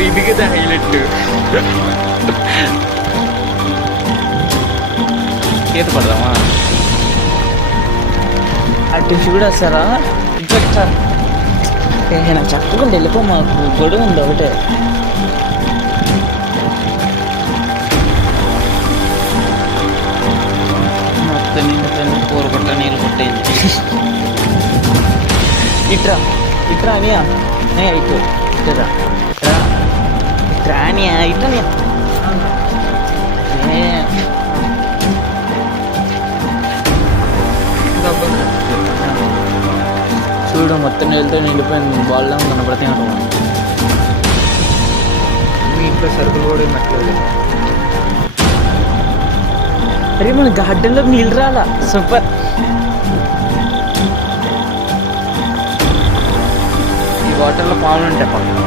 రా ఇది కదా హైలైట్ ఈత పడదామా అటు చూడొస్తారా ఇట్లా ఇట్లా ఏ, చెప్పకుండా వెళ్ళిపో మాకు గొడవ ఉంది ఒకటే. మొత్తం నిండిపోయిన కూర కొట్ట నీళ్ళు కొట్టేది ఇట్రా ఇట్రా అనియా. అయితే ఇటు ఇట్రా అనియా ఏ, చూడు మొత్తం నీళ్ళతో నిండిపోయింది. బాల్లో కనపడితే మీ ఇంట్లో సరుకులు కూడా మట్లేదు అరే మన గార్డెన్లో నీళ్ళు రాలా? సూపర్. ఈ వాటర్లో పాములు ఉంటాయి పక్కన